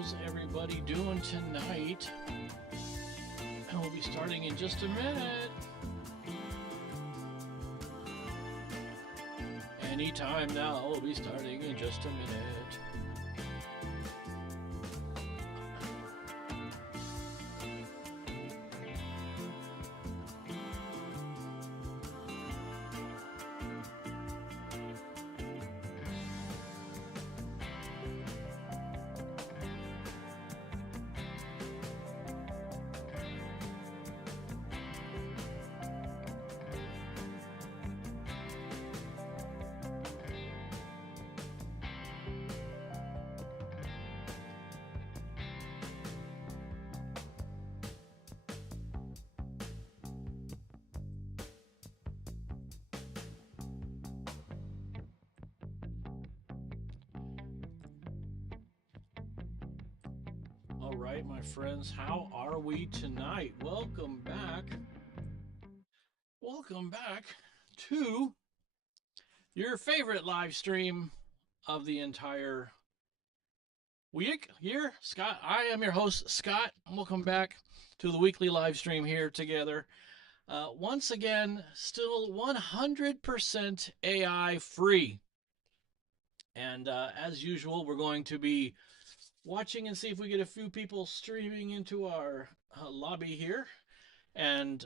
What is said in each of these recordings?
how's everybody doing tonight? And we'll be starting in just a minute. Anytime now, we'll be starting in just a minute. All right, my friends, how are we tonight? Welcome back. Welcome back to your favorite live stream of the entire week here. Scott, I am your host, Scott. Welcome back to the weekly live stream here together. Once again, still 100% AI free. And as usual, we're going to be watching and see if we get a few people streaming into our lobby here. And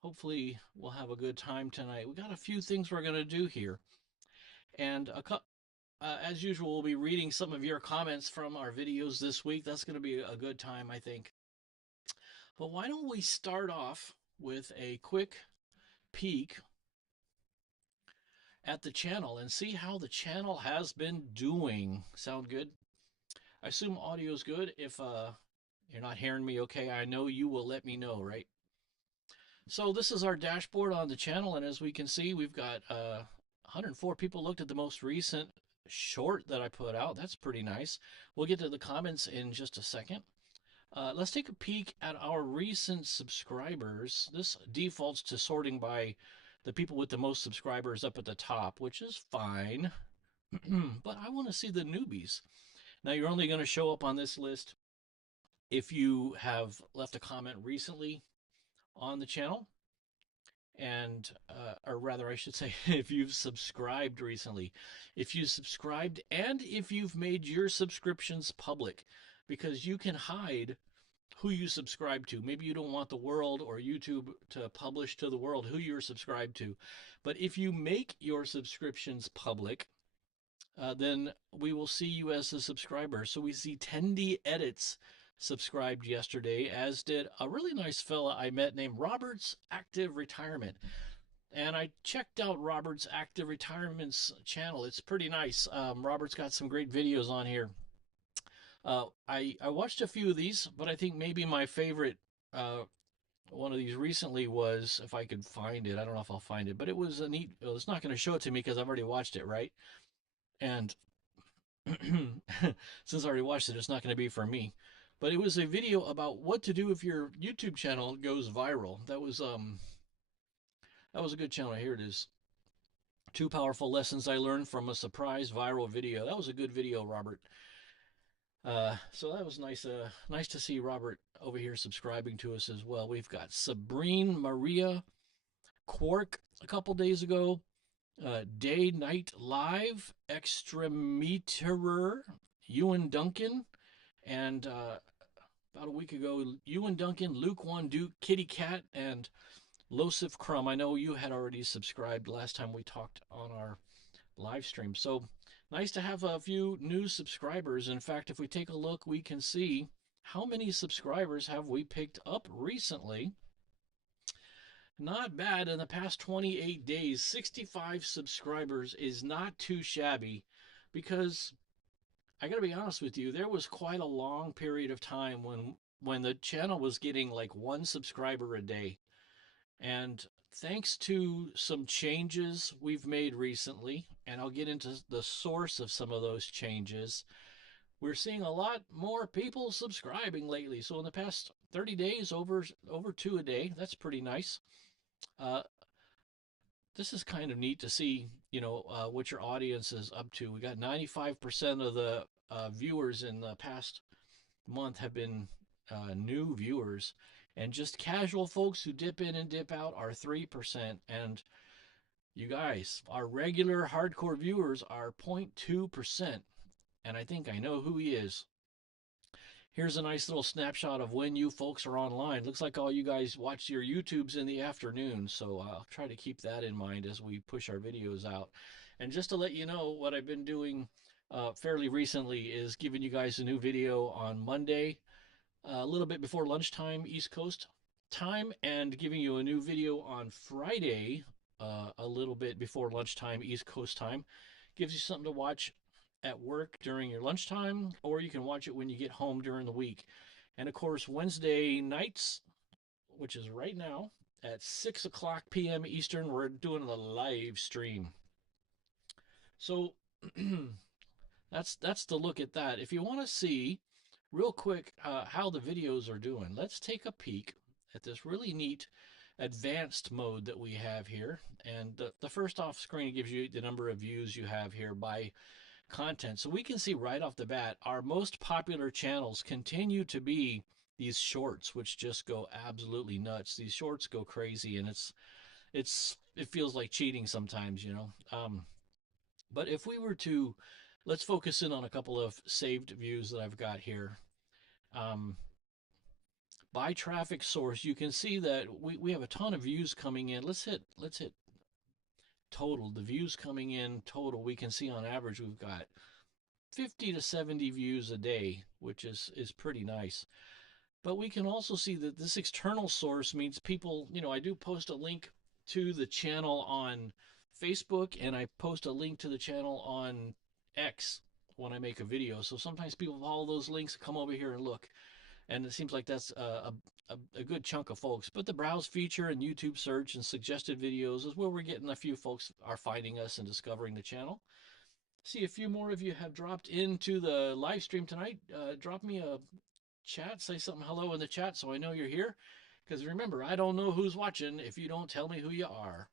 hopefully we'll have a good time tonight. We got a few things we're going to do here. And as usual, we'll be reading some of your comments from our videos this week. That's going to be a good time, I think. But why don't we start off with a quick peek at the channel and see how the channel has been doing. Sound good? I assume audio is good. If you're not hearing me okay, I know you will let me know, right? So this is our dashboard on the channel, and as we can see, we've got 104 people looked at the most recent short that I put out. That's pretty nice. We'll get to the comments in just a second. Let's take a peek at our recent subscribers. This defaults to sorting by the people with the most subscribers up at the top, which is fine. But I want to see the newbies. Now, you're only going to show up on this list if you have left a comment recently on the channel, and or rather I should say if you've subscribed recently, if you subscribed, and if you've made your subscriptions public, because you can hide who you subscribe to. Maybe you don't want the world or YouTube to publish to the world who you're subscribed to, but if you make your subscriptions public, then we will see you as a subscriber. So we see Tendy Edits subscribed yesterday, as did a really nice fella I met named Robert's Active Retirement. And I checked out Robert's Active Retirement's channel. It's pretty nice. Robert's got some great videos on here. I watched a few of these, but I think maybe my favorite one of these recently was, if I could find it, I don't know if I'll find it, but it was a neat, well, it's not going to show it to me because I've already watched it, right? And since I already watched it, it's not going to be for me. But it was a video about what to do if your YouTube channel goes viral. That was a good channel. Here it is. 2 powerful lessons I learned from a surprise viral video. That was a good video, Robert. So that was nice. Nice to see Robert over here subscribing to us as well. We've got Sabrine Maria Quark a couple days ago. Day Night Live, Extremeterer, Ewan Duncan, and about a week ago, Ewan Duncan, Luke One Duke, Kitty Cat, and Losif Crumb. I know you had already subscribed last time we talked on our live stream. So nice to have a few new subscribers. In fact, if we take a look, we can see how many subscribers have we picked up recently. Not bad. In the past 28 days, 65 subscribers is not too shabby, because I gotta be honest with you, there was quite a long period of time when the channel was getting like 1 subscriber a day. And thanks to some changes we've made recently, and I'll get into the source of some of those changes, we're seeing a lot more people subscribing lately. So in the past 30 days, over 2 a day. That's pretty nice. this is kind of neat to see, what your audience is up to. We got 95% of the viewers in the past month have been new viewers, and just casual folks who dip in and dip out are 3%. And you guys, our regular hardcore viewers are 0.2%. And I think I know who he is. Here's a nice little snapshot of when you folks are online. Looks like all you guys watch your YouTubes in the afternoon, so I'll try to keep that in mind as we push our videos out. And just to let you know, what I've been doing fairly recently is giving you guys a new video on Monday, a little bit before lunchtime East Coast time, and giving you a new video on Friday, a little bit before lunchtime East Coast time. Gives you something to watch at work during your lunchtime, or you can watch it when you get home during the week. And of course, Wednesday nights, which is right now at 6 o'clock p.m. Eastern, we're doing a live stream. So that's the look at that. If you want to see real quick how the videos are doing, let's take a peek at this really neat advanced mode that we have here. And the first off screen gives you the number of views you have here by content. So we can see right off the bat, our most popular channels continue to be these shorts, which just go absolutely nuts. These shorts go crazy, and it feels like cheating sometimes, but if we were to, let's focus in on a couple of saved views that I've got here. By traffic source, you can see that we have a ton of views coming in. Let's hit total. The views coming in total, we can see on average we've got 50 to 70 views a day, which is pretty nice. But we can also see that this external source means people, I do post a link to the channel on Facebook, and I post a link to the channel on X when I make a video. So sometimes people follow those links, come over here and look. And it seems like that's a good chunk of folks. But the browse feature and YouTube search and suggested videos is where we're getting a few folks are finding us and discovering the channel. See, a few more of you have dropped into the live stream tonight. Drop me a chat, say something hello in the chat so I know you're here. Because remember, I don't know who's watching if you don't tell me who you are.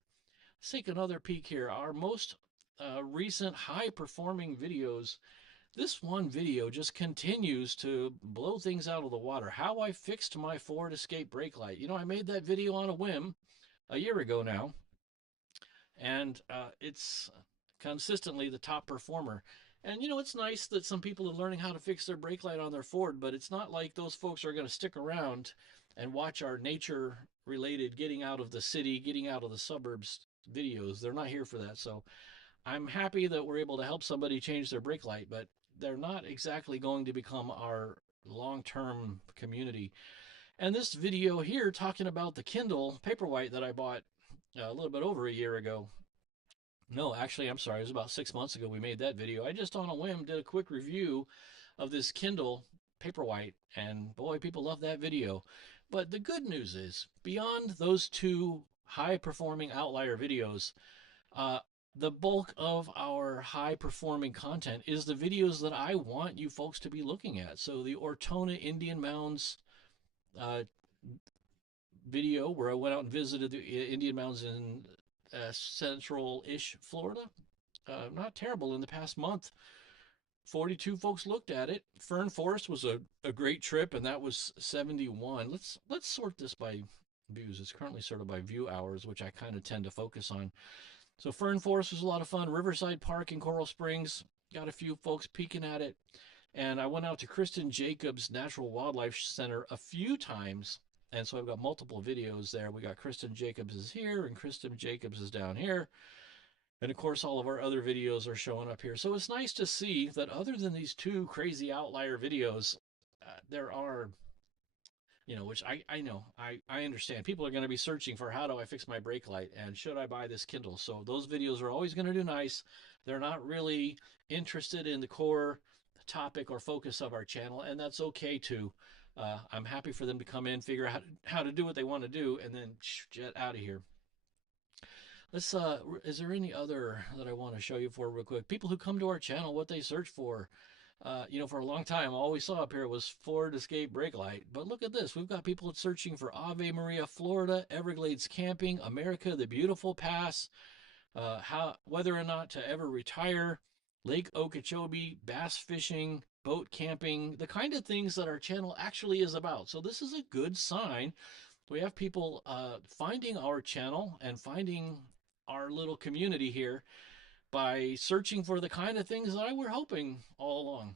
Let's take another peek here. Our most recent high-performing videos. This one video just continues to blow things out of the water. How I fixed my Ford Escape brake light. I made that video on a whim a year ago now, and it's consistently the top performer. And it's nice that some people are learning how to fix their brake light on their Ford, but it's not like those folks are going to stick around and watch our nature related getting out of the city, getting out of the suburbs videos. They're not here for that. So I'm happy that we're able to help somebody change their brake light, but they're not exactly going to become our long-term community. And this video here talking about the Kindle Paperwhite that I bought a little bit over a year ago. No, actually, I'm sorry. It was about 6 months ago we made that video. I just on a whim did a quick review of this Kindle Paperwhite, and boy, people love that video. But the good news is, beyond those two high-performing outlier videos, the bulk of our high-performing content is the videos that I want you folks to be looking at. So the Ortona Indian Mounds video, where I went out and visited the Indian Mounds in central-ish Florida. Not terrible in the past month. 42 folks looked at it. Fern Forest was a great trip, and that was 71. Let's sort this by views. It's currently sorted by view hours, which I kind of tend to focus on. So Fern Forest was a lot of fun. Riverside Park in Coral Springs, got a few folks peeking at it. And I went out to Kristen Jacobs Natural Wildlife Center a few times. And so I've got multiple videos there. We got Kristen Jacobs is here and Kristen Jacobs is down here. And of course, all of our other videos are showing up here. So it's nice to see that other than these two crazy outlier videos, there are, which I know, I understand. People are going to be searching for how do I fix my brake light and should I buy this Kindle? So those videos are always going to do nice. They're not really interested in the core topic or focus of our channel, and that's okay too. I'm happy for them to come in, figure out how to do what they want to do, and then jet out of here. Let's is there any other that I want to show you for real quick? People who come to our channel, what they search for. For a long time, all we saw up here was Ford Escape brake light. But look at this. We've got people searching for Ave Maria, Florida, Everglades camping, America, the beautiful pass, whether or not to ever retire, Lake Okeechobee, bass fishing, boat camping, the kind of things that our channel actually is about. So this is a good sign. We have people finding our channel and finding our little community here by searching for the kind of things that I were hoping all along.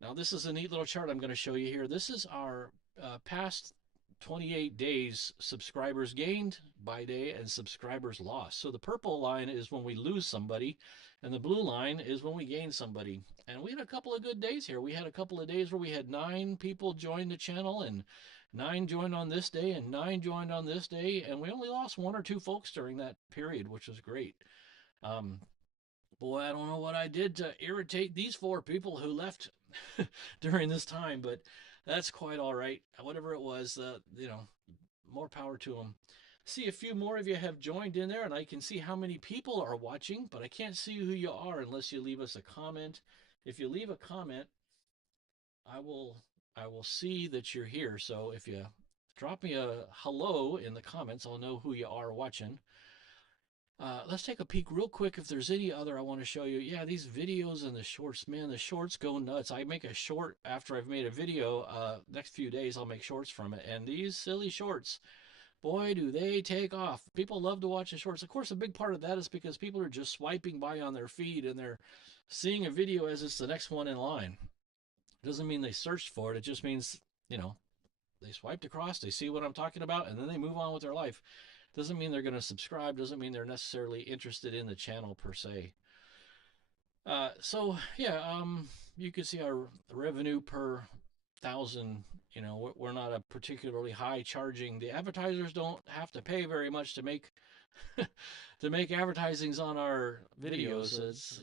Now, this is a neat little chart I'm going to show you here. This is our past 28 days subscribers gained by day and subscribers lost. So the purple line is when we lose somebody, and the blue line is when we gain somebody. And we had a couple of good days here. We had a couple of days where we had 9 people join the channel, and 9 joined on this day, and 9 joined on this day, and we only lost 1 or 2 folks during that period, which was great. Boy, I don't know what I did to irritate these 4 people who left during this time, but that's quite all right. Whatever it was, more power to them. See, a few more of you have joined in there, and I can see how many people are watching, but I can't see who you are unless you leave us a comment. If you leave a comment, I will see that you're here. So if you drop me a hello in the comments, I'll know who you are watching. Let's take a peek real quick if there's any other I want to show you. Yeah, these videos and the shorts, man, the shorts go nuts. I make a short after I've made a video. Next few days, I'll make shorts from it. And these silly shorts, boy, do they take off. People love to watch the shorts. Of course, a big part of that is because people are just swiping by on their feed and they're seeing a video as it's the next one in line. It doesn't mean they searched for it. It just means, they swiped across, they see what I'm talking about, and then they move on with their life. Doesn't mean they're going to subscribe. Doesn't mean they're necessarily interested in the channel per se. You can see our revenue per 1,000. We're not a particularly high charging. The advertisers don't have to pay very much to make to make advertisings on our videos. It's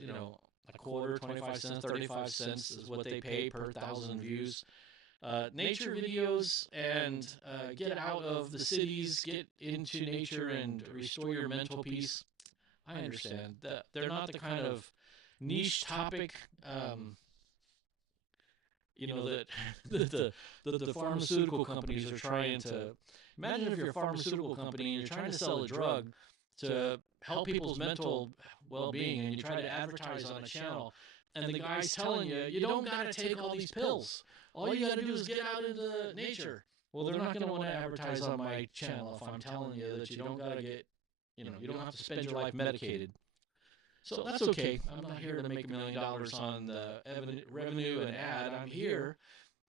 a quarter, 25 cents, 35 cents is what they pay per 1,000 views. Nature videos and get out of the cities, get into nature and restore your mental peace. I understand that they're not the kind of niche topic, that the pharmaceutical companies are trying to. Imagine if you're a pharmaceutical company and you're trying to sell a drug to help people's mental well-being, and you try to advertise on a channel, and the guy's telling you, you don't got to take all these pills. All you got to do is get out into nature. Well, they're not going to want to advertise on my channel if I'm telling you that you don't got to get, you don't have to spend your life medicated. So that's okay. I'm not here to make $1 million on the revenue and ad. I'm here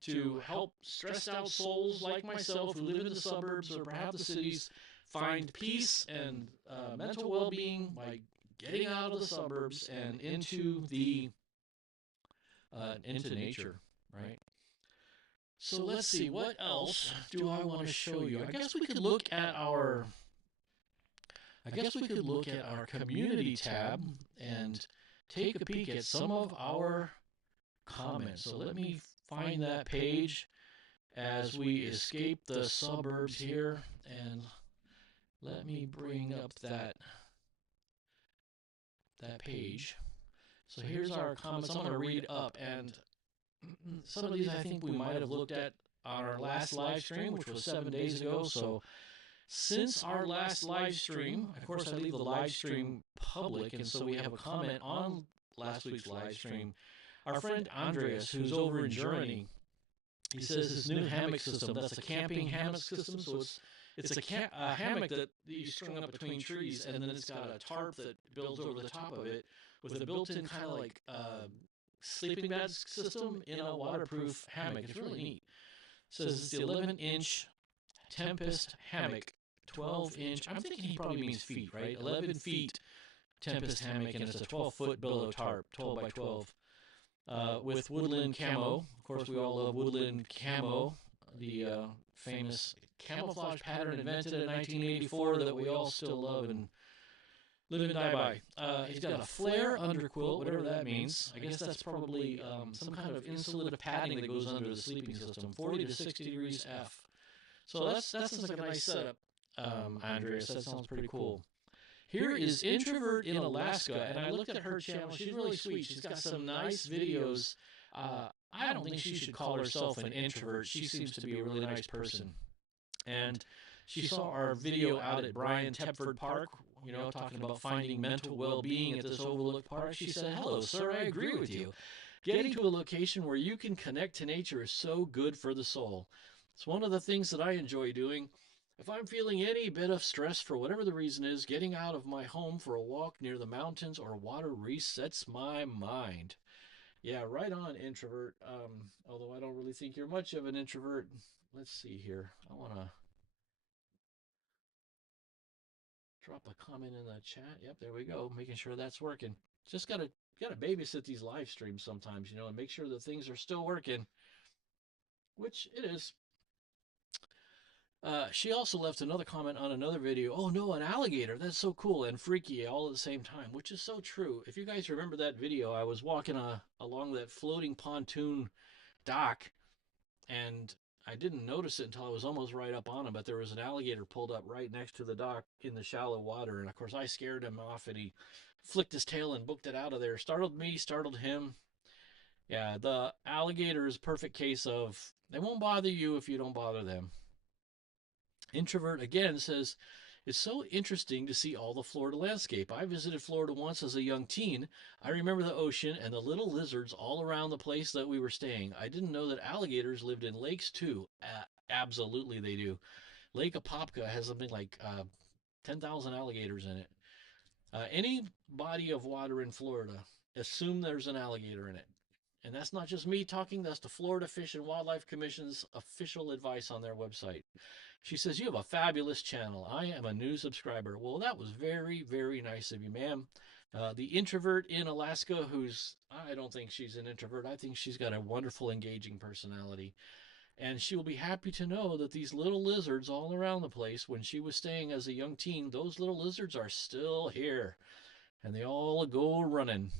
to help stressed out souls like myself who live in the suburbs or perhaps the cities find peace and mental well-being by getting out of the suburbs and into nature, right? So let's see, what else do I want to show you? I guess we could look at our community tab and take a peek at some of our comments. So let me find that page as we escape the suburbs here, and let me bring up that page. So here's our comments. I'm going to read up, and some of these I think we might have looked at on our last live stream, which was 7 days ago. So since our last live stream, of course I leave the live stream public, and so we have a comment on last week's live stream. Our friend Andreas, who's over in Germany, he says his new hammock system, that's a camping hammock system, so it's a hammock that you string up between trees, and then it's got a tarp that builds over the top of it with a built-in kind of like sleeping bag system in a waterproof hammock. It's really neat. It says it's the 11-inch Tempest hammock, 12-inch. I'm thinking he probably means feet, right? 11 feet Tempest hammock, and it's a 12-foot billow tarp, 12 by 12, with woodland camo. Of course, we all love woodland camo, the famous camouflage pattern invented in 1984 that we all still love and live and die by. He's got a flare underquilt, whatever that means. I guess that's probably some kind of insulative padding that goes under the sleeping system, 40 to 60 degrees F. So that sounds like a nice setup, Andreas. That sounds pretty cool. Here is Introvert in Alaska, and I looked at her channel. She's really sweet. She's got some nice videos. I don't think she should call herself an introvert. She seems to be a really nice person. And she saw our video out at Brian Tepford Park, talking about finding mental well-being at this overlooked park. She said, "Hello, sir, I agree with you. Getting to a location where you can connect to nature is so good for the soul. It's one of the things that I enjoy doing. If I'm feeling any bit of stress for whatever the reason is, getting out of my home for a walk near the mountains or water resets my mind." Yeah, right on, introvert. Although I don't really think you're much of an introvert. Let's see here. I want to drop a comment in the chat. Yep, there we go. Making sure that's working. Just gotta babysit these live streams sometimes, and make sure that things are still working, which it is. She also left another comment on another video. "Oh no, an alligator! That's so cool and freaky all at the same time," which is so true. If you guys remember that video, I was walking along that floating pontoon dock, and I didn't notice it until I was almost right up on him, but there was an alligator pulled up right next to the dock in the shallow water, and of course I scared him off, and he flicked his tail and booked it out of there. Startled me, startled him. Yeah, the alligator is a perfect case of they won't bother you if you don't bother them. Introvert again says, "It's so interesting to see all the Florida landscape. I visited Florida once as a young teen. I remember the ocean and the little lizards all around the place that we were staying. I didn't know that alligators lived in lakes too." Absolutely, they do. Lake Apopka has something like 10,000 alligators in it. Any body of water in Florida, assume there's an alligator in it. And that's not just me talking, that's the Florida Fish and Wildlife Commission's official advice on their website. She says, "You have a fabulous channel. I am a new subscriber." Well, that was very, very nice of you, ma'am. The introvert in Alaska, I don't think she's an introvert. I think she's got a wonderful, engaging personality. And she will be happy to know that these little lizards all around the place, when she was staying as a young teen, those little lizards are still here. And they all go running.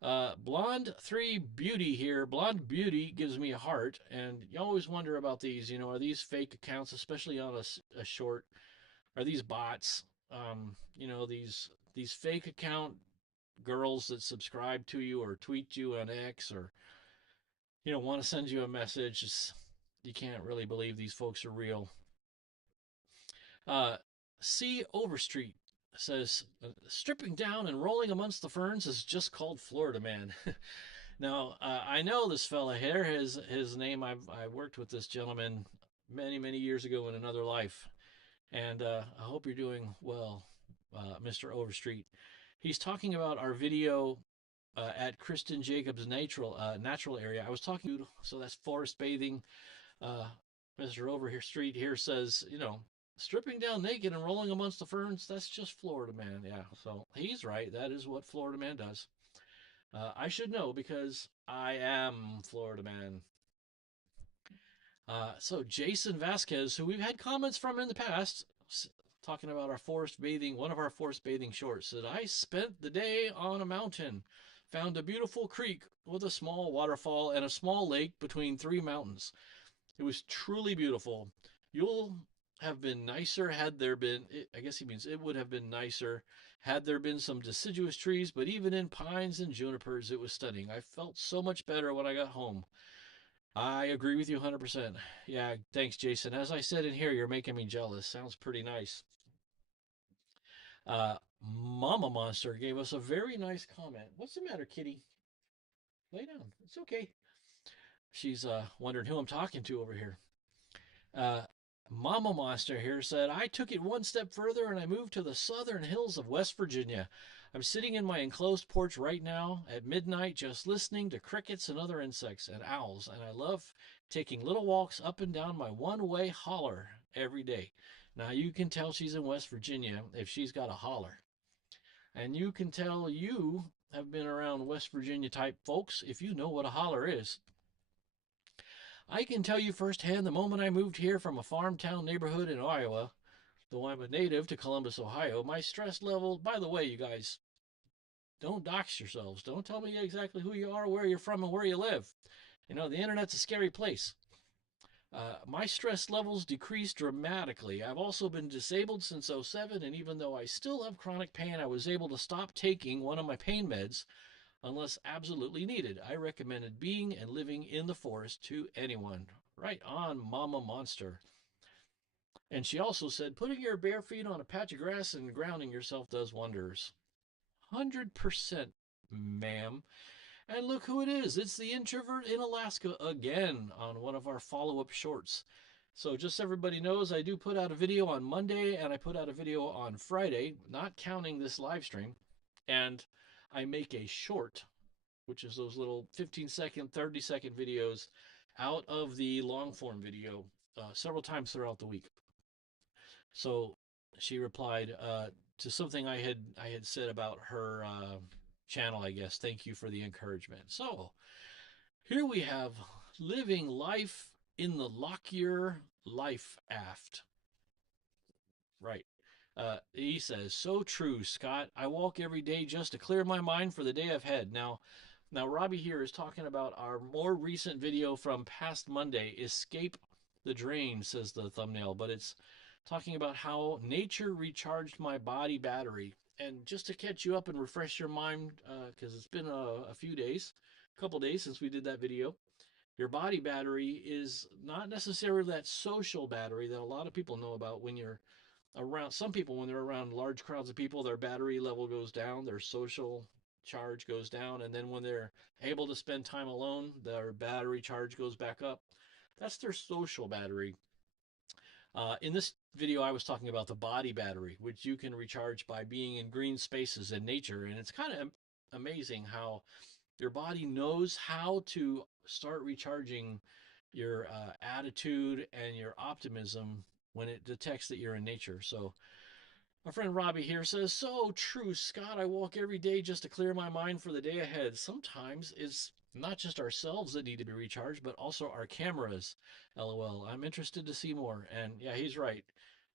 Blonde 3 Beauty here. Blonde Beauty gives me a heart, and you always wonder about these. Are these fake accounts, especially on a short? Are these bots? These fake account girls that subscribe to you or tweet you on X or want to send you a message. You can't really believe these folks are real. C Overstreet says, "Stripping down and rolling amongst the ferns is just called Florida man." Now, I know this fella here. His name, I worked with this gentleman many, many years ago in another life. And I hope you're doing well, Mr. Overstreet. He's talking about our video at Kristen Jacobs' natural area. I was talking, so that's forest bathing. Mr. Overstreet here says, stripping down naked and rolling amongst the ferns, that's just Florida man. Yeah, so he's right. That is what Florida man does. I should know because I am Florida man. So Jason Vasquez, who we've had comments from in the past, talking about one of our forest bathing shorts, said, "I spent the day on a mountain, found a beautiful creek with a small waterfall and a small lake between 3 mountains. It was truly beautiful. You'll have been nicer had there been," I guess he means it would have been nicer had there been some deciduous trees, but even in pines and junipers, it was stunning. I felt so much better when I got home. I agree with you 100%. Yeah, thanks, Jason. As I said in here, you're making me jealous. Sounds pretty nice. Mama Monster gave us a very nice comment. What's the matter, kitty? Lay down. It's okay. She's wondering who I'm talking to over here. Mama Monster here said, "I took it one step further and I moved to the southern hills of West Virginia. I'm sitting in my enclosed porch right now at midnight just listening to crickets and other insects and owls, and I love taking little walks up and down my one-way holler every day." Now you can tell she's in West Virginia if she's got a holler. And you can tell you have been around West Virginia type folks if you know what a holler is. "I can tell you firsthand the moment I moved here from a farm town neighborhood in Iowa, though I'm a native to Columbus, Ohio, my stress level," by the way, you guys, don't dox yourselves. Don't tell me exactly who you are, where you're from, and where you live. The internet's a scary place. "My stress levels decreased dramatically. I've also been disabled since '07, and even though I still have chronic pain, I was able to stop taking one of my pain meds unless absolutely needed. I recommended being and living in the forest to anyone." Right on, Mama Monster. And she also said, putting your bare feet on a patch of grass and grounding yourself does wonders. 100%, ma'am. And look who it is. It's the introvert in Alaska again on one of our follow up shorts. So, just so everybody knows, I do put out a video on Monday and I put out a video on Friday, not counting this live stream. And I make a short, which is those little 15-second, 30-second videos out of the long form video several times throughout the week. So she replied to something I had said about her channel, I guess. Thank you for the encouragement. So here we have living life in the Lockyer Life Aft. Right. He says, so true, Scott. I walk every day just to clear my mind for the day ahead. Now Robbie here is talking about our more recent video from past Monday, Escape the Drain, says the thumbnail, but it's talking about how nature recharged my body battery. And just to catch you up and refresh your mind, because it's been a few days, a couple days since we did that video, your body battery is not necessarily that social battery that a lot of people know about. When you're around, some people, when they're around large crowds of people, their battery level goes down, their social charge goes down, and then when they're able to spend time alone, their battery charge goes back up. That's their social battery. In this video, I was talking about the body battery, which you can recharge by being in green spaces in nature. And it's kind of amazing how your body knows how to start recharging your attitude and your optimism when it detects that you're in nature. So my friend Robbie here says, so true, Scott. I walk every day just to clear my mind for the day ahead. Sometimes it's not just ourselves that need to be recharged, but also our cameras. LOL. I'm interested to see more. And yeah, he's right.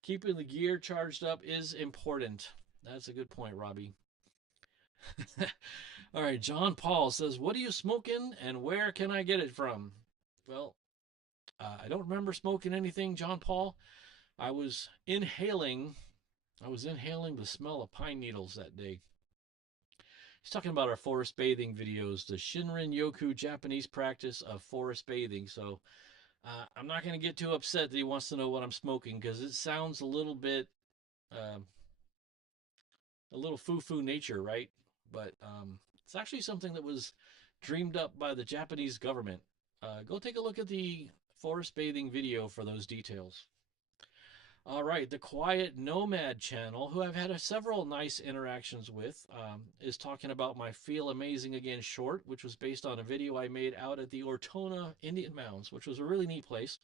Keeping the gear charged up is important. That's a good point, Robbie. All right, John Paul says, what are you smoking and where can I get it from? Well, I don't remember smoking anything, John Paul. I was inhaling the smell of pine needles that day. He's talking about our forest bathing videos, the Shinrin Yoku Japanese practice of forest bathing. So I'm not going to get too upset that he wants to know what I'm smoking, because it sounds uh, a little foo-foo nature, right? But it's actually something that was dreamed up by the Japanese government. Go take a look at the forest bathing video for those details. All right, the Quiet Nomad channel, who I've had several nice interactions with, is talking about my Feel Amazing Again short, which was based on a video I made out at the Ortona Indian Mounds, which was a really neat place.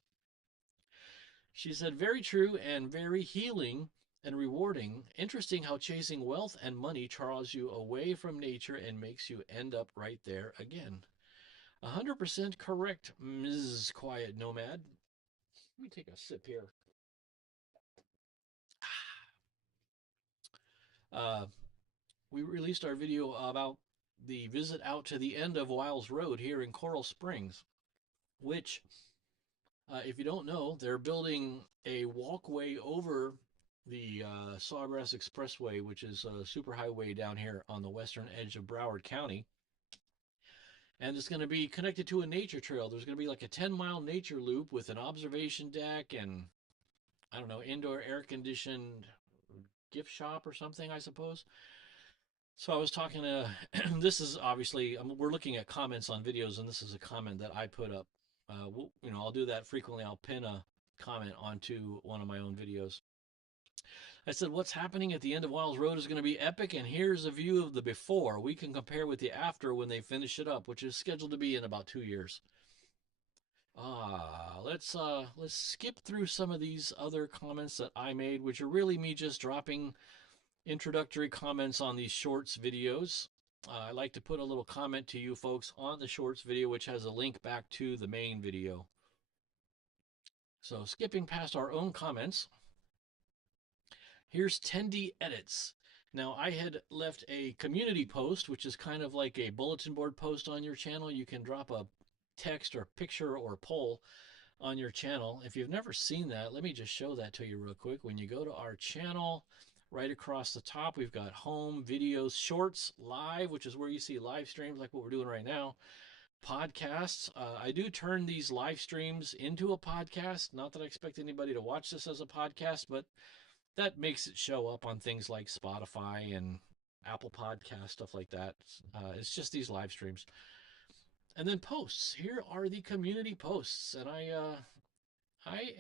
She said, very true and very healing and rewarding. Interesting how chasing wealth and money draws you away from nature and makes you end up right there again. 100% correct, Ms. Quiet Nomad. Let me take a sip here. Uh, we released our video about the visit out to the end of Wiles Road here in Coral Springs, which, if you don't know, they're building a walkway over the Sawgrass Expressway, which is a superhighway down here on the western edge of Broward County. And it's going to be connected to a nature trail. There's going to be like a 10-mile nature loop with an observation deck and, I don't know, indoor air conditioned gift shop or something, I suppose. So I was talking to, this is obviously, we're looking at comments on videos, and this is a comment that I put up. I'll do that frequently. I'll pin a comment onto one of my own videos. I said, what's happening at the end of Wiles Road is going to be epic, and here's a view of the before. We can compare with the after when they finish it up, which is scheduled to be in about 2 years. Let's skip through some of these other comments that I made, which are really me just dropping introductory comments on these shorts videos. I like to put a little comment to you folks on the shorts video, which has a link back to the main video. So skipping past our own comments, here's Tendy Edits. Now, I had left a community post, which is kind of like a bulletin board post on your channel. You can drop a text or picture or poll on your channel. If you've never seen that, let me just show that to you real quick. When you go to our channel, right across the top, we've got home, videos, shorts, live, which is where you see live streams like what we're doing right now. podcasts. I do turn these live streams into a podcast. Not that I expect anybody to watch this as a podcast, but that makes it show up on things like Spotify and Apple Podcast, stuff like that. It's just these live streams. And then posts. Here are the community posts, and I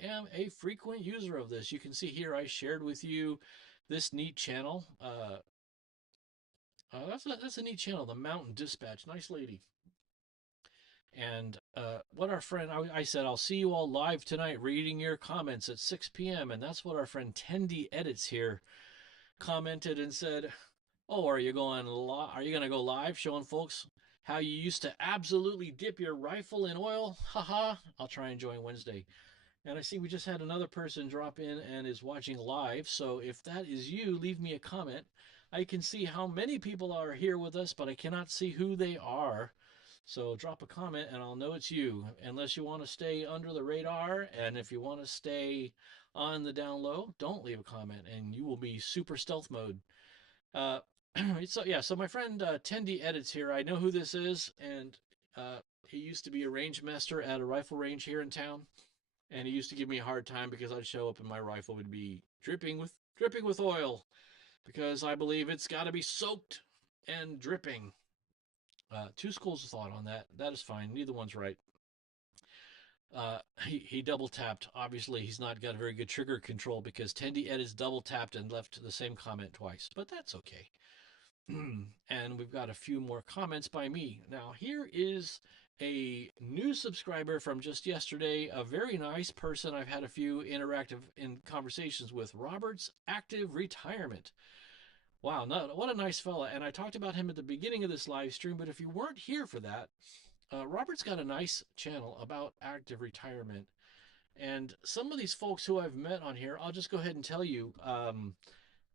am a frequent user of this. You can see here I shared with you this neat channel. That's a neat channel, the Mountain Dispatch. Nice lady. And what our friend, I said, I'll see you all live tonight reading your comments at 6 p.m. And that's what our friend Tendy Edits here commented and said, oh, are you going to go live showing folks how you used to absolutely dip your rifle in oil? Haha, I'll try and join Wednesday. And I see we just had another person drop in and is watching live. So if that is you, leave me a comment. I can see how many people are here with us, but I cannot see who they are. So drop a comment and I'll know it's you, unless you want to stay under the radar. And if you want to stay on the down low, don't leave a comment and you will be super stealth mode. Uh, so my friend Tendy Edits here. I know who this is, and he used to be a range master at a rifle range here in town, and he used to give me a hard time because I'd show up and my rifle would be dripping with oil, because I believe it's got to be soaked and dripping. Two schools of thought on that. That is fine. Neither one's right. He double tapped. Obviously, he's not got a very good trigger control because Tendy Ed is double tapped and left the same comment twice, but that's okay. And we've got a few more comments by me. Now, here is a new subscriber from just yesterday, a very nice person I've had a few interactive conversations with, Robert's Active Retirement. Wow, what a nice fella. And I talked about him at the beginning of this live stream, but if you weren't here for that, Robert's got a nice channel about active retirement. And some of these folks who I've met on here, I'll just go ahead and tell you.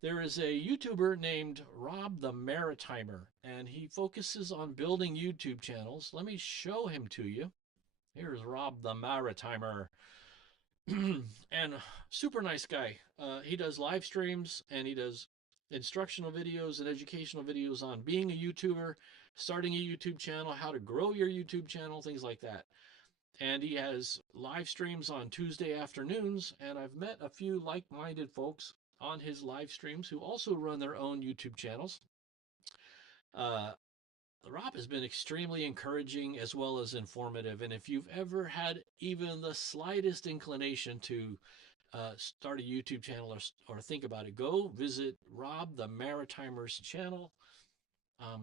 There is a YouTuber named Rob the Maritimer, and he focuses on building YouTube channels. Let me show him to you. Here's Rob the Maritimer. And super nice guy. He does live streams and he does instructional videos and educational videos on being a YouTuber, starting a YouTube channel, how to grow your YouTube channel, things like that. And he has live streams on Tuesday afternoons, and I've met a few like-minded folks on his live streams who also run their own YouTube channels. Rob has been extremely encouraging as well as informative. And if you've ever had even the slightest inclination to start a YouTube channel or think about it, go visit Rob the Maritimer's channel. I'll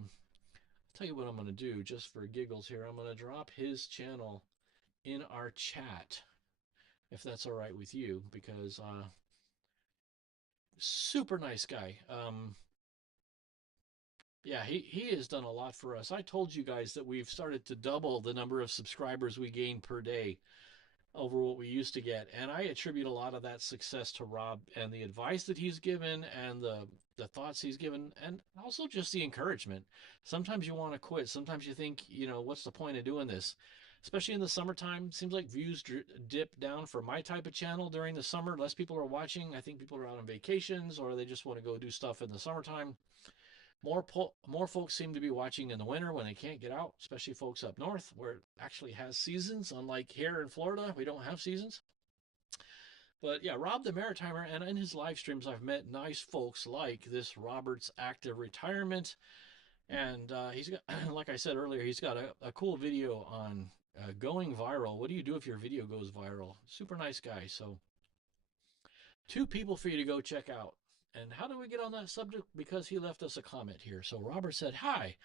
tell you what I'm going to do just for giggles here. I'm going to drop his channel in our chat, if that's all right with you, because super nice guy. Yeah, he has done a lot for us. I told you guys that we've started to double the number of subscribers we gain per day over what we used to get. And I attribute a lot of that success to Rob and the advice that he's given and the thoughts he's given, and also just the encouragement. Sometimes you want to quit. Sometimes you think, what's the point of doing this? Especially in the summertime, seems like views dip down for my type of channel during the summer. Less people are watching. I think people are out on vacations or they just want to go do stuff in the summertime. More folks seem to be watching in the winter when they can't get out, especially folks up north where it actually has seasons. Unlike here in Florida, we don't have seasons. But yeah, Rob the Maritimer, and in his live streams, I've met nice folks like this Robert's Active Retirement. And he's got, like I said earlier, he's got a cool video on going viral. What do you do if your video goes viral? Super nice guy. So, two people for you to go check out. And how do we get on that subject? Because he left us a comment here. So Robert said, hi,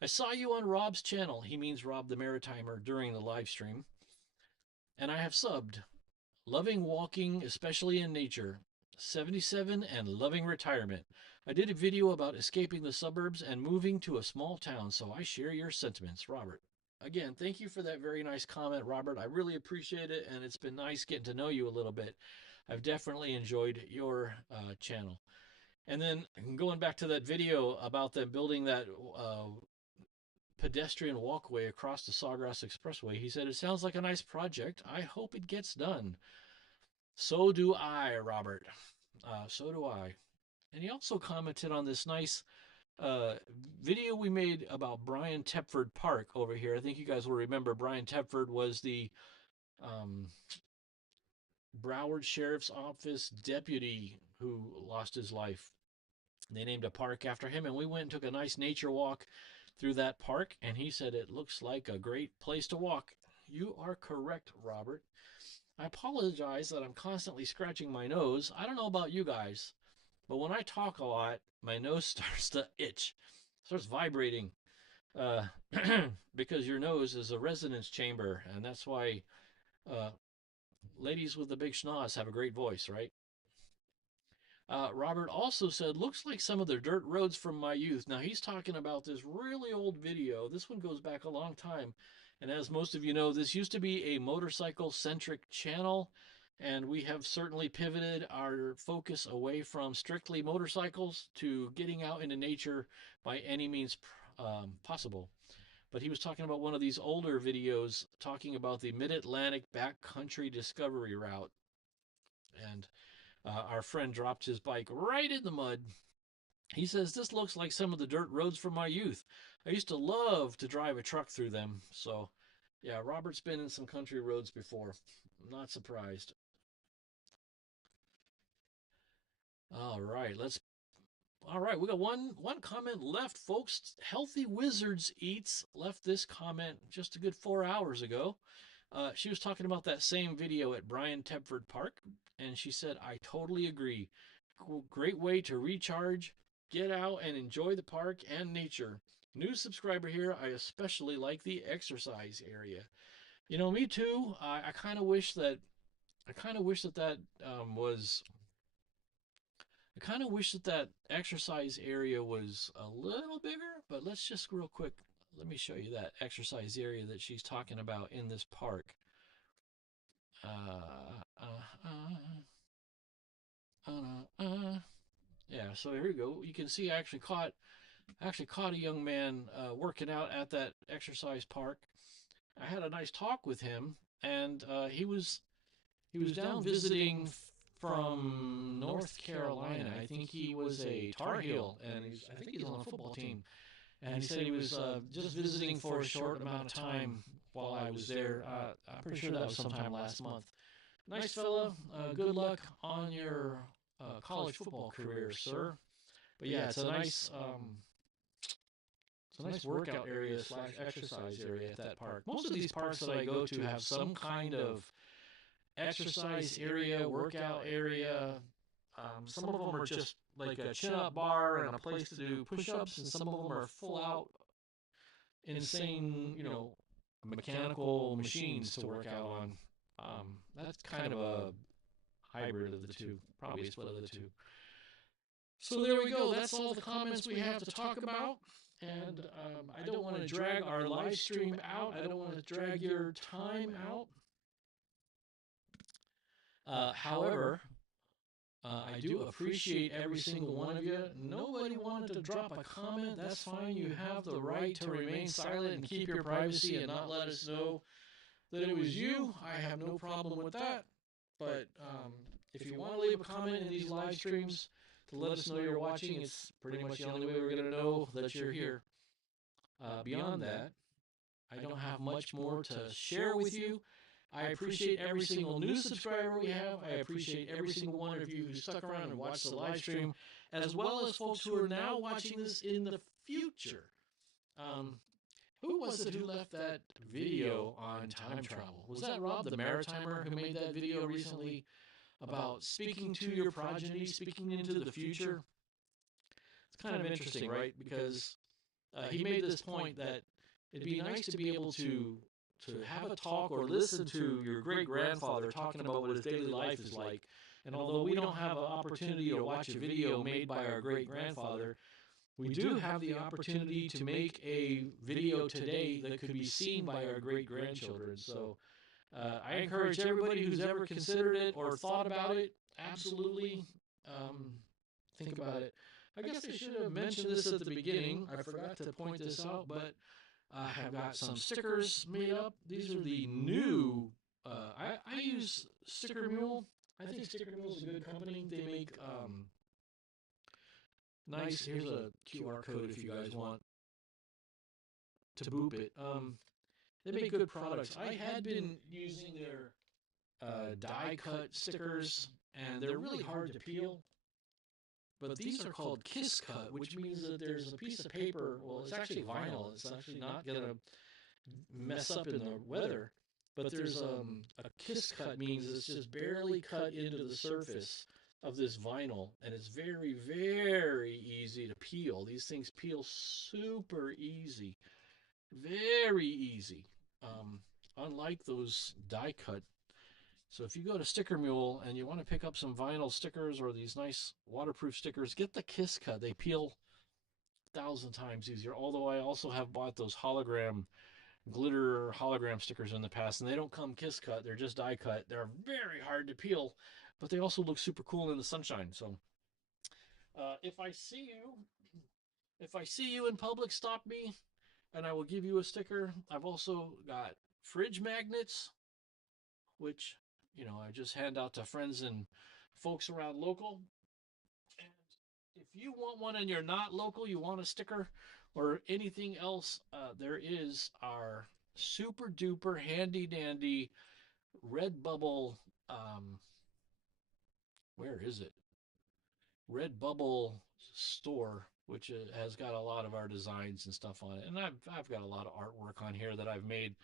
I saw you on Rob's channel. He means Rob the Maritimer during the live stream. And I have subbed. Loving walking, especially in nature. 77 and loving retirement. I did a video about escaping the suburbs and moving to a small town, so I share your sentiments, Robert. Again, thank you for that very nice comment, Robert. I really appreciate it, and it's been nice getting to know you a little bit. I've definitely enjoyed your channel. And then going back to that video about them building that pedestrian walkway across the Sawgrass Expressway, he said, it sounds like a nice project. I hope it gets done. So do I, Robert. So do I. And he also commented on this nice uh, video we made about Brian Tepford Park over here. I think you guys will remember Brian Tepford was the um, Broward Sheriff's Office deputy who lost his life. They named a park after him, and we went and took a nice nature walk through that park, and he said it looks like a great place to walk. You are correct, Robert. I apologize that I'm constantly scratching my nose. I don't know about you guys, but when I talk a lot, my nose starts to itch, starts vibrating, uh, because your nose is a resonance chamber, and that's why uh, ladies with the big schnoz have a great voice, right? Robert also said, looks like some of the dirt roads from my youth. Now, he's talking about this really old video. This one goes back a long time. And as most of you know, this used to be a motorcycle centric channel. And we have certainly pivoted our focus away from strictly motorcycles to getting out into nature by any means possible. But he was talking about one of these older videos talking about the Mid Atlantic backcountry discovery route. And our friend dropped his bike right in the mud. He says, this looks like some of the dirt roads from my youth. I used to love to drive a truck through them. So, yeah, Robert's been in some country roads before. I'm not surprised. All right, let's. All right, we got one comment left, folks. Healthy Wizards Eats left this comment just a good 4 hours ago. She was talking about that same video at Brian Tepford Park, and she said, I totally agree. Great way to recharge, get out, and enjoy the park and nature. New subscriber here, I especially like the exercise area. You know, me too. I kind of wish that that was. I kind of wish that that exercise area was a little bigger. But let's just real quick. Let me show you that exercise area that she's talking about in this park. Uh, uh, yeah, so here we go. You can see I actually caught a young man working out at that exercise park. I had a nice talk with him, and he was down visiting from North Carolina. I think he was a Tar Heel, and I think he's on a football team. And he said he was just visiting for a short amount of time while I was there. I'm pretty sure that was sometime last month. Nice fella. Good luck on your college football career, sir. But yeah, it's a nice workout area slash exercise area at that park. Most of these parks that I go to have some kind of exercise area, workout area. Some of them are just like a chin up bar and a place to do push ups, and some of them are full out insane, mechanical machines to work out on. That's kind of a hybrid of the two, probably a split of the two. So there we go. That's all the comments we have to talk about. And I don't want to drag our live stream out. I don't want to drag your time out. However, I do appreciate every single one of you. Nobody wanted to drop a comment. That's fine. You have the right to remain silent and keep your privacy and not let us know that it was you. I have no problem with that. But if you want to leave a comment in these live streams to let us know you're watching, it's pretty much the only way we're going to know that you're here. Beyond that, I don't have much more to share with you. I appreciate every single new subscriber we have. I appreciate every single one of you who stuck around and watched the live stream, as well as folks who are now watching this in the future. Who was it who left that video on time travel? Was that Rob the Maritimer who made that video recently about speaking to your progeny, speaking into the future? It's kind of interesting, right? Because he made this point that it'd be nice to be able to have a talk or listen to your great grandfather talking about what his daily life is like. And although we don't have an opportunity to watch a video made by our great grandfather, we do have the opportunity to make a video today that could be seen by our great grandchildren. So I encourage everybody who's ever considered it or thought about it, absolutely think about it. I guess I should have mentioned this at the beginning. I forgot to point this out, but I have got some stickers made up. These are the new. I use Sticker Mule. I think Sticker Mule is a good company. They make Nice. Here's a QR code if you guys want to boop it. They make good products. I had been using their die cut stickers, and they're really hard to peel. But these are called kiss cut, which means that there's a piece of paper. Well, it's actually vinyl. It's actually not gonna mess up in the weather. But there's a kiss cut means it's just barely cut into the surface of this vinyl, and it's very, very easy to peel. These things peel super easy, very easy. Unlike those die cut. So if you go to Sticker Mule and you want to pick up some vinyl stickers or these nice waterproof stickers, get the Kiss Cut. They peel 1,000 times easier. Although I also have bought those glitter hologram stickers in the past, and they don't come Kiss Cut. They're just die cut. They're very hard to peel, but they also look super cool in the sunshine. So if I see you in public, stop me, and I will give you a sticker. I've also got fridge magnets, which I just hand out to friends and folks around local. And if you want one and you're not local, you want a sticker or anything else, there is our super duper handy dandy Redbubble. Where is it? Redbubble store, which has got a lot of our designs and stuff on it. And I've got a lot of artwork on here that I've made.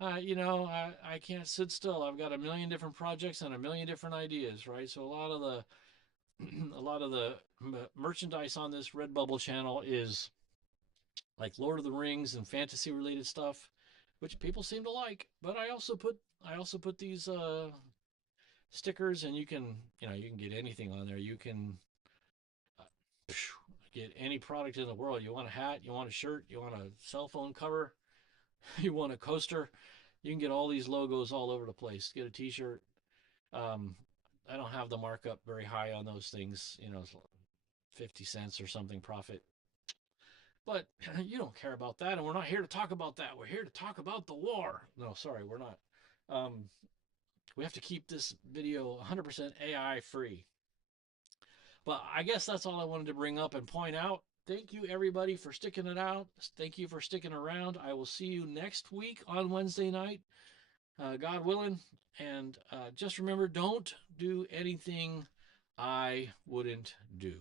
I can't sit still. I've got a million different projects and a million different ideas, right? So a lot of the a lot of the merchandise on this Redbubble channel is like Lord of the Rings and fantasy related stuff, which people seem to like. But I also put these stickers, and you can get anything on there. You can uh, get any product in the world. You want a hat, you want a shirt, you want a cell phone cover, you want a coaster. You can get all these logos all over the place. Get a T-shirt. Um, I don't have the markup very high on those things. 50 cents or something profit. But you don't care about that, and we're not here to talk about that. We're here to talk about the war. No, sorry, we're not. Um, we have to keep this video 100% AI free. But I guess that's all I wanted to bring up and point out. Thank you, everybody, for sticking it out. Thank you for sticking around. I will see you next week on Wednesday night, God willing. And just remember, don't do anything I wouldn't do.